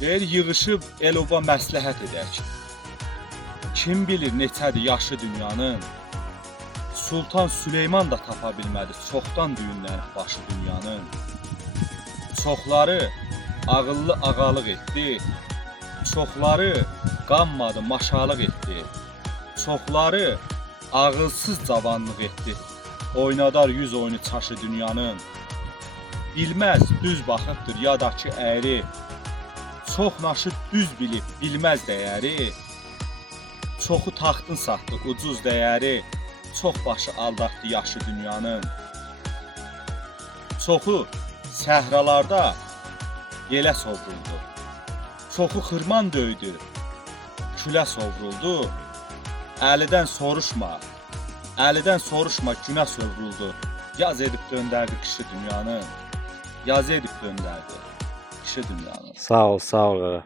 Deyir, yığışıb el-oba məsləhət edək. Kim bilir neçədir yaşı dünyanın, Sultan Süleyman da tapa bilmədi çoxdan düyünlənib başı dünyanın. Çoxları ağıllı ağalıq etdi, çoxları qanmadı maşalıq etdi, çoxları ağılsız cavanlıq etdi, oynadar yüz oyunu çaşı dünyanın. Bilməz düz baxıbdır yadakı əyri, çox naşı düz bilib bilməz dəyəri, çoxu taxtın satdı ucuz dəyəri, çox başı aldatdı yaşı dünyanın. Çoxu səhralarda yelə sovruldu, çoxu xırman döydü, külə sovruldu. Əlidən soruşma günə sovruldu. Yaz edib döndərdi kişi dünyanın, yaz edib döndərdi kişi dünyanın. Sağ ol, sağ ol.